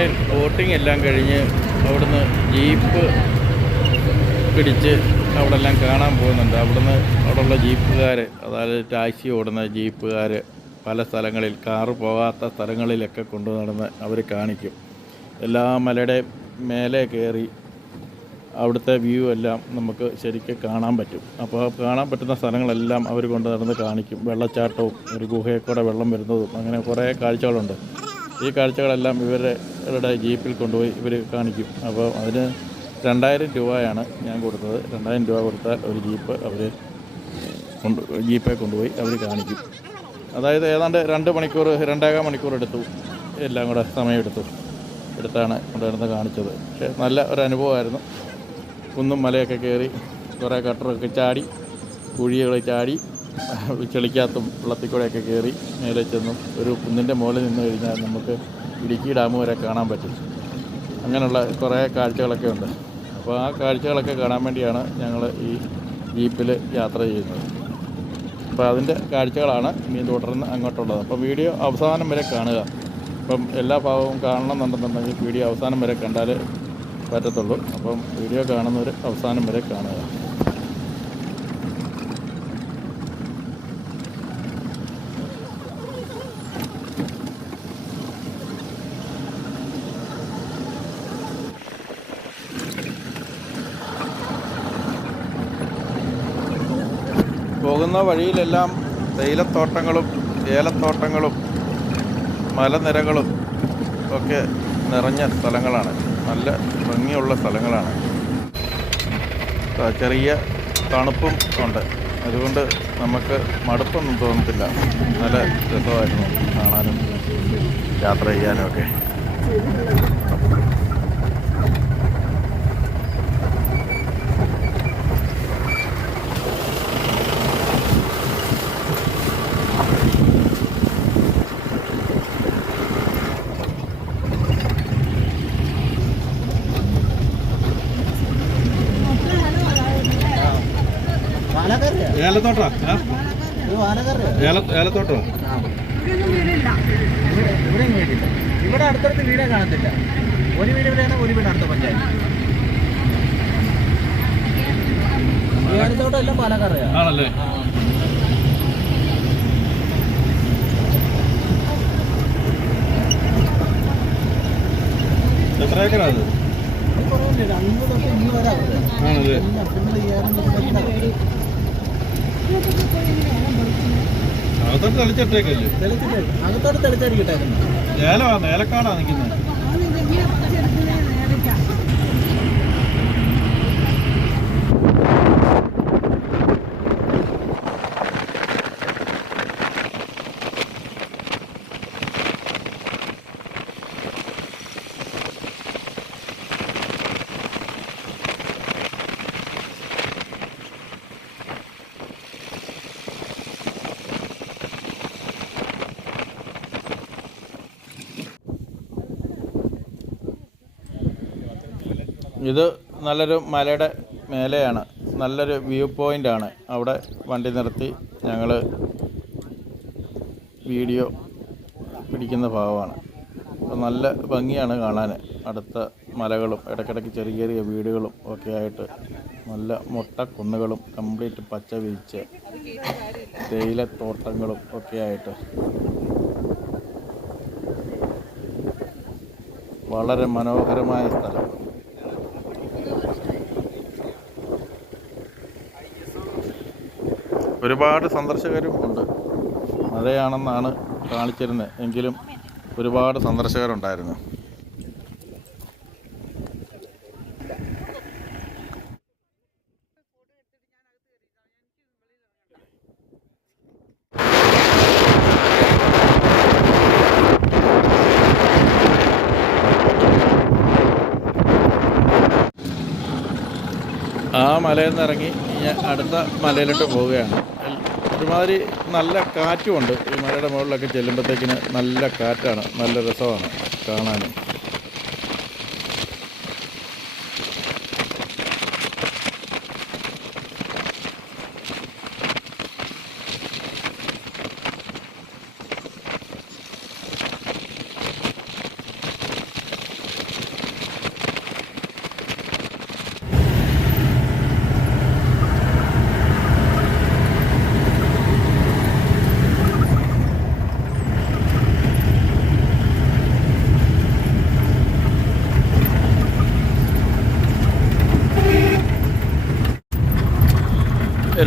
വാഗമണ്ണിൽ boating എല്ലാം കഴിഞ്ഞ് അവിടുന്ന് ജീപ്പ് പിടിച്ച് അവിടെ എല്ലാം കാണാൻ പോകുന്നുണ്ട്. അവിടെയുള്ള ജീപ്പുകാർ, അതായത് ടാക്സി ഓടുന്ന ജീപ്പുകാർ പല സ്ഥലങ്ങളിൽ, കാറ് പോകാത്ത സ്ഥലങ്ങളിലൊക്കെ കൊണ്ടു നടന്ന് അവർ കാണിക്കും. എല്ലാ മലയുടെ മേലെ കയറി അവിടുത്തെ വ്യൂ എല്ലാം നമുക്ക് ശരിക്കും കാണാൻ പറ്റും. അപ്പോൾ കാണാൻ പറ്റുന്ന സ്ഥലങ്ങളെല്ലാം അവർ കൊണ്ട് നടന്ന് കാണിക്കും. വെള്ളച്ചാട്ടവും ഒരു ഗുഹയിൽ കൂടെ വെള്ളം വരുന്നതും അങ്ങനെ കുറേ കാഴ്ചകളുണ്ട്. ഈ കാഴ്ചകളെല്ലാം ഇവരുടെ ജീപ്പിൽ കൊണ്ടുപോയി ഇവർ കാണിക്കും. അപ്പോൾ അതിന് 2000 രൂപയാണ് ഞാൻ കൊടുത്തത്. 2000 രൂപ കൊടുത്താൽ ഒരു ജീപ്പ് അവർ ജീപ്പെ കൊണ്ടുപോയി അവർ കാണിക്കും. അതായത് ഏതാണ്ട് 2 മണിക്കൂർ 2.25 മണിക്കൂർ എടുത്തു, എല്ലാം കൂടെ എടുത്താണ് കൊണ്ടുവരുന്നത് കാണിച്ചത്. പക്ഷേ നല്ല ഒരു അനുഭവമായിരുന്നു. കുന്നും മലയൊക്കെ കയറി കുറേ കട്ടറൊക്കെ ചാടി, കുഴികൾ ചാടി, ചെളിക്കകത്തും വെള്ളത്തിൽ കൂടെയൊക്കെ കയറി മേലെ ചെന്നും ഒരു കുന്നിൻ്റെ മുകളിൽ നിന്ന് കഴിഞ്ഞാൽ നമുക്ക് ഇടുക്കി ഡാം വരെ കാണാൻ പറ്റും. അങ്ങനെയുള്ള കുറേ കാഴ്ചകളൊക്കെ ഉണ്ട്. അപ്പോൾ ആ കാഴ്ചകളൊക്കെ കാണാൻ വേണ്ടിയാണ് ഞങ്ങൾ ഈ ജീപ്പിൽ യാത്ര ചെയ്യുന്നത്. അപ്പോൾ അതിൻ്റെ കാഴ്ചകളാണ് ഇനി തുടർന്ന് അങ്ങോട്ടുള്ളത്. അപ്പോൾ വീഡിയോ അവസാനം വരെ കാണുക. അപ്പം എല്ലാ ഭാഗവും കാണണമെന്നുണ്ടെന്നുണ്ടെങ്കിൽ വീഡിയോ അവസാനം വരെ കണ്ടാൽ പറ്റത്തുള്ളൂ. അപ്പം വീഡിയോ കാണുന്നവർ അവസാനം വരെ കാണുക. പോകുന്ന വഴിയിലെല്ലാം തേയിലത്തോട്ടങ്ങളും ഏലത്തോട്ടങ്ങളും മലനിരകളും ഒക്കെ നിറഞ്ഞ സ്ഥലങ്ങളാണ്. നല്ല ഭംഗിയുള്ള സ്ഥലങ്ങളാണ്. ചെറിയ തണുപ്പും ഉണ്ട്. അതുകൊണ്ട് നമുക്ക് മടുപ്പൊന്നും തോന്നത്തില്ല. നല്ല രസമായിരുന്നു കാണാനും യാത്ര ചെയ്യാനും ഒക്കെ. ഏലത്തോട്ടോ ഏലത്തോട്ടോ ഇവിടെ അടുത്തടുത്ത് വീടേ കാണത്തില്ല. ഒരു വീട് ഇവിടെയാണ്, ഒരു വീട് അടുത്ത പഞ്ചായത്ത്. ഏലത്തോട്ടം എല്ലാം പാലക്കാരയാണ് ആണല്ലേ? എത്ര ഏക്കറാണ്? ആണല്ലേ? അകത്തോട്ട് തെളിച്ചിട്ടേക്കല്ലേ? അകത്തോട്ട് തെളിച്ചായിരിക്കട്ടായിരുന്നു. ഏലക്കാടാ നിൽക്കുന്നത്. ഇത് നല്ലൊരു മലയുടെ മേലെയാണ്. നല്ലൊരു വ്യൂ പോയിൻ്റാണ്. അവിടെ വണ്ടി നിർത്തി ഞങ്ങൾ വീഡിയോ പിടിക്കുന്ന ഭാഗമാണ്. അപ്പോൾ നല്ല ഭംഗിയാണ് കാണാൻ. അടുത്ത മലകളും ഇടയ്ക്കിടയ്ക്ക് ചെറിയ ചെറിയ വീടുകളും ഒക്കെ ആയിട്ട് നല്ല മുട്ടക്കുന്നുകളും കംപ്ലീറ്റ് പച്ച വിരിച്ച് തേയിലത്തോട്ടങ്ങളും ഒക്കെ ആയിട്ട് വളരെ മനോഹരമായ സ്ഥലം. ഒരുപാട് സന്ദർശകരും ഉണ്ട്. മഴയാണെന്നാണ് കാണിച്ചിരുന്നത്, എങ്കിലും ഒരുപാട് സന്ദർശകരുണ്ടായിരുന്നു. ആ മലയിൽ നിന്ന് ഇറങ്ങി അടുത്ത മലയിലോട്ട് പോവുകയാണ്. ഒരുമാതിരി നല്ല കാറ്റുമുണ്ട്. ഈ മലയുടെ മുകളിലൊക്കെ ചെല്ലുമ്പോഴത്തേക്കിന് നല്ല കാറ്റാണ്, നല്ല രസമാണ് കാണാനും.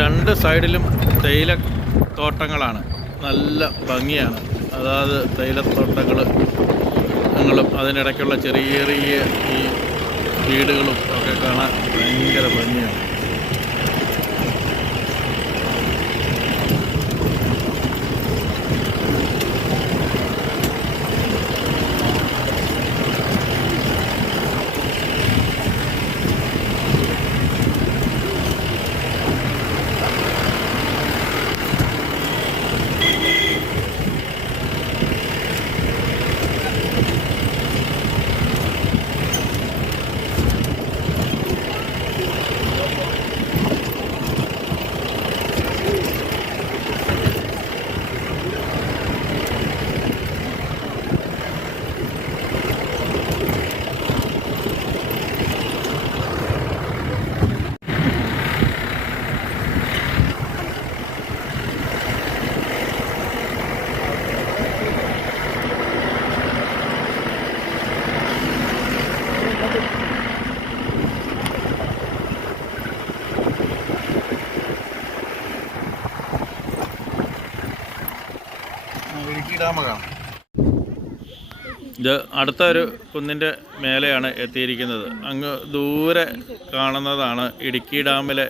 രണ്ട് സൈഡിലും തേയില തോട്ടങ്ങളാണ്. നല്ല ഭംഗിയാണ്. അതായത് തേയിലത്തോട്ടങ്ങളും അതിനിടയ്ക്കുള്ള ചെറിയ ചെറിയ ഈ വീടുകളും ഒക്കെ കാണാൻ ഭയങ്കര ഭംഗിയാണ്. ഇടുക്കി ഡാം കാണാം. ഇത് അടുത്ത ഒരു കുന്നിൻ്റെ മേലെയാണ് എത്തിയിരിക്കുന്നത്. അങ്ങ് ദൂരെ കാണുന്നതാണ് ഇടുക്കി ഡാമിലെ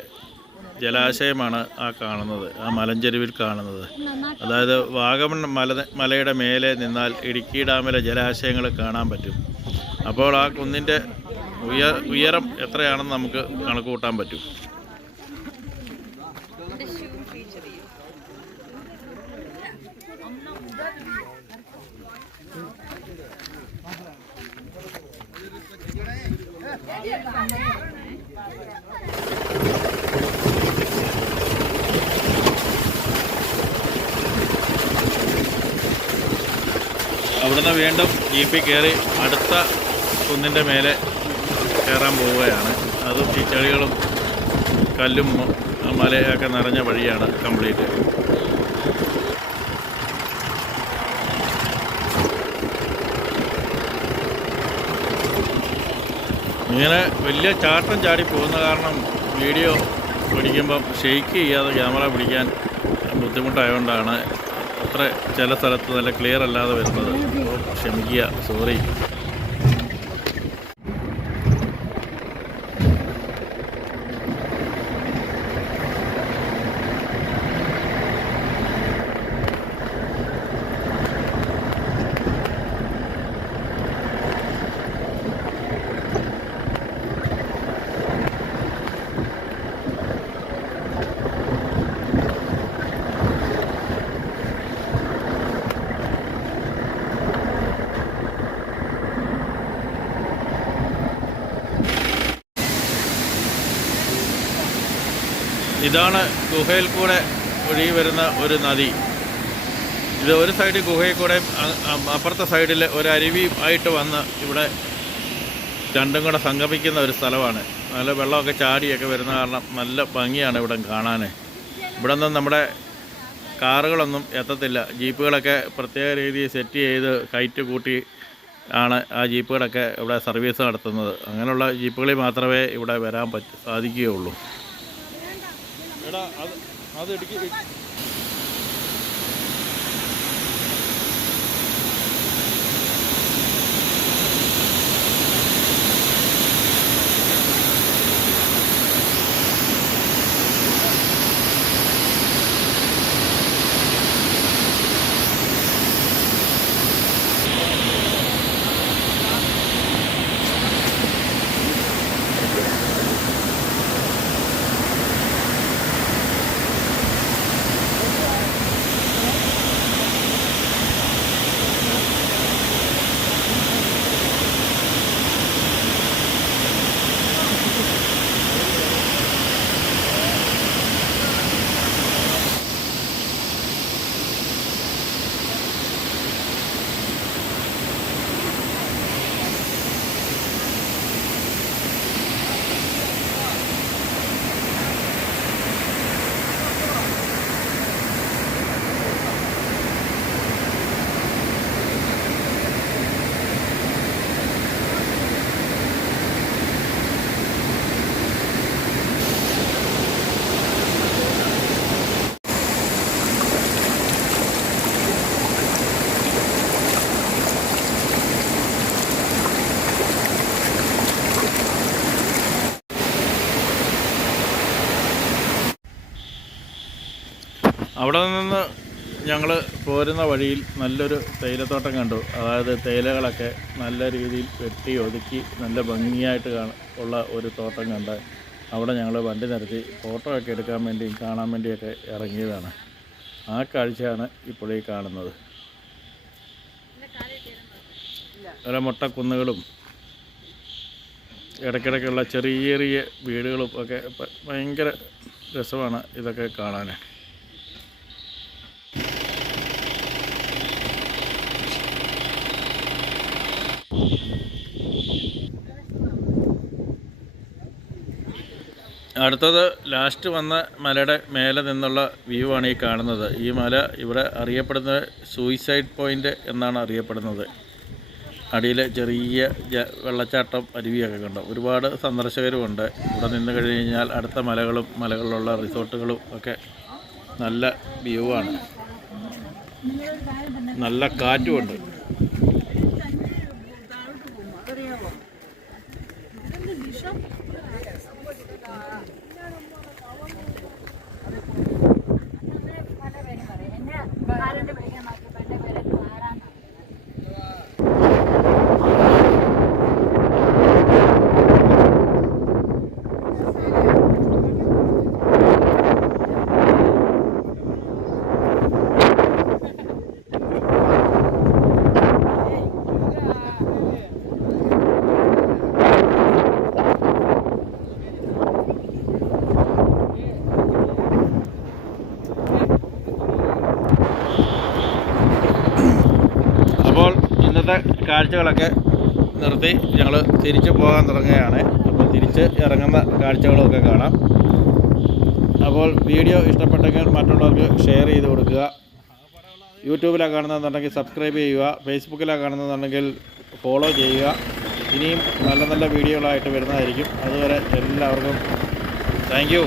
ജലാശയമാണ് ആ കാണുന്നത്, ആ മലഞ്ചെരുവിൽ കാണുന്നത്. അതായത് വാഗമൺ മലയുടെ മേലെ നിന്നാൽ ഇടുക്കി ഡാമിലെ ജലാശയങ്ങൾ കാണാൻ പറ്റും. അപ്പോൾ ആ കുന്നിൻ്റെ ഉയരം എത്രയാണെന്ന് നമുക്ക് കണക്ക് കൂട്ടാൻ പറ്റും. അവിടുന്ന് വീണ്ടും ജീപ്പിൽ കയറി അടുത്ത കുന്നിൻ്റെ മേലെ കയറാൻ പോവുകയാണ്. അതും ഈ ചെളികളും കല്ലും മലയൊക്കെ നിറഞ്ഞ വഴിയാണ് കംപ്ലീറ്റ്. ഇങ്ങനെ വലിയ ചാട്ടം ചാടി പോകുന്ന കാരണം വീഡിയോ പിടിക്കുമ്പം ഷെയ്ക്ക് ചെയ്യാതെ ക്യാമറ പിടിക്കാൻ ബുദ്ധിമുട്ടായതുകൊണ്ടാണ് അത്ര ചില സ്ഥലത്ത് നല്ല ക്ലിയർ അല്ലാതെ വരുന്നത്. അപ്പോൾ ക്ഷമിക്കുക, സോറി. ഇതാണ് ഗുഹയിൽ കൂടെ ഒഴുകി വരുന്ന ഒരു നദി. ഇത് ഒരു സൈഡിൽ ഗുഹയിൽ കൂടെ, അപ്പുറത്തെ സൈഡിൽ ഒരു അരുവി ആയിട്ട് വന്ന് ഇവിടെ രണ്ടും കൂടെ സംഗമിക്കുന്ന ഒരു സ്ഥലമാണ്. നല്ല വെള്ളമൊക്കെ ചാടിയൊക്കെ വരുന്ന കാരണം നല്ല ഭംഗിയാണ് ഇവിടെ കാണാൻ. ഇവിടെ നിന്നും നമ്മുടെ കാറുകളൊന്നും എത്തത്തില്ല. ജീപ്പുകളൊക്കെ പ്രത്യേക രീതിയിൽ സെറ്റ് ചെയ്ത് ഹൈറ്റ് കൂട്ടി ആണ് ആ ജീപ്പുകളൊക്കെ ഇവിടെ സർവീസ് നടത്തുന്നത്. അങ്ങനെയുള്ള ജീപ്പുകളിൽ മാത്രമേ ഇവിടെ വരാൻ സാധിക്കുകയുള്ളൂ. എടാ അത് ഇടുക്കി അവിടെ നിന്ന് ഞങ്ങൾ പോരുന്ന വഴിയിൽ നല്ലൊരു തേയിലത്തോട്ടം കണ്ടു. അതായത് തേയിലകളൊക്കെ നല്ല രീതിയിൽ വെട്ടി ഒതുക്കി നല്ല ഭംഗിയായിട്ട് ഉള്ള ഒരു തോട്ടം കണ്ട് അവിടെ ഞങ്ങൾ വണ്ടി നിർത്തി ഫോട്ടോ ഒക്കെ എടുക്കാൻ വേണ്ടിയും കാണാൻ വേണ്ടിയൊക്കെ ഇറങ്ങിയതാണ്. ആ കാഴ്ചയാണ് ഇപ്പോൾ ഈ കാണുന്നത്. പല മൊട്ടക്കുന്നുകളും ഇടയ്ക്കിടയ്ക്കുള്ള ചെറിയ ചെറിയ വീടുകളും ഒക്കെ ഭയങ്കര രസമാണ് ഇതൊക്കെ കാണാൻ. അടുത്തത് ലാസ്റ്റ് വന്ന മലയുടെ മേലെ നിന്നുള്ള വ്യൂ ആണ് ഈ കാണുന്നത്. ഈ മല ഇവിടെ അറിയപ്പെടുന്നത് സൂയിസൈഡ് പോയിൻ്റ് എന്നാണ് അറിയപ്പെടുന്നത്. അടിയിൽ ചെറിയ വെള്ളച്ചാട്ടം അരുവിയൊക്കെ കണ്ടു. ഒരുപാട് സന്ദർശകരുമുണ്ട്. ഇവിടെ നിന്ന് കഴിഞ്ഞാൽ അടുത്ത മലകളിലുള്ള റിസോർട്ടുകളും ഒക്കെ നല്ല വ്യൂ ആണ്. നല്ല കാറ്റുമുണ്ട്. അപ്പോൾ ഇന്നത്തെ കാഴ്ചകളൊക്കെ നിർത്തി ഞങ്ങൾ തിരിച്ചു പോകാൻ തുടങ്ങുകയാണ്. അപ്പോൾ തിരിച്ച് ഇറങ്ങുന്ന കാഴ്ചകളൊക്കെ കാണാം. അപ്പോൾ വീഡിയോ ഇഷ്ടപ്പെട്ടെങ്കിൽ മറ്റുള്ളവർക്ക് ഷെയർ ചെയ്ത് കൊടുക്കുക. യൂട്യൂബിലാണ് കാണുന്നതെന്നുണ്ടെങ്കിൽ സബ്സ്ക്രൈബ് ചെയ്യുക. ഫേസ്ബുക്കിലാണ് കാണുന്നതെന്നുണ്ടെങ്കിൽ ഫോളോ ചെയ്യുക. ഇനിയും നല്ല നല്ല വീഡിയോകളായിട്ട് വരുന്നതായിരിക്കും. അതുവരെ എല്ലാവർക്കും താങ്ക് യു.